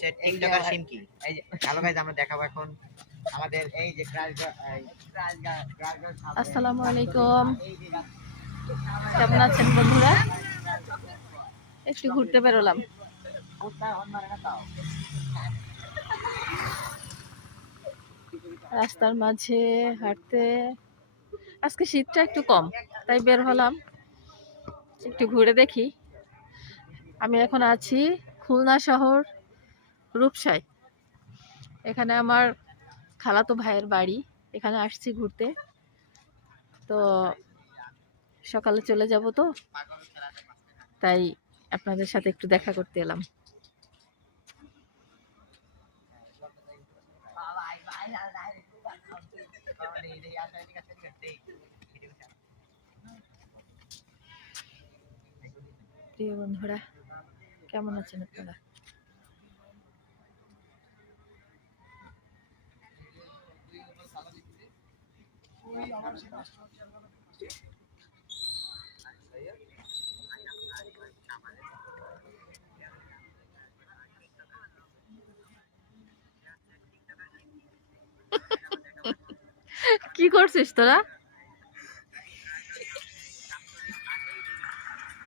TikToker Simki. এই যে hello guys, আমরা দেখাবো এখন আমাদের এই যে আসসালামু আলাইকুম, কেমন আছেন বন্ধুরা? একটু ঘুরতে বেরোলাম। রাস্তার মাঝে হাঁটতে, আজকে শীতটা একটু কম, তাই বের হলাম একটু ঘুরে দেখি। আমি এখন আছি খুলনা শহর রূপসায়। এখানে আমার খালাতো ভাইয়ের বাড়ি, এখানে আসছি ঘুরতে। তো সকালে চলে যাব, তো তাই আপনাদের সাথে একটু দেখা করতে এলাম। প্রিয় বন্ধুরা, কেমন আছেন আপনারা? কি করছিস তোরা?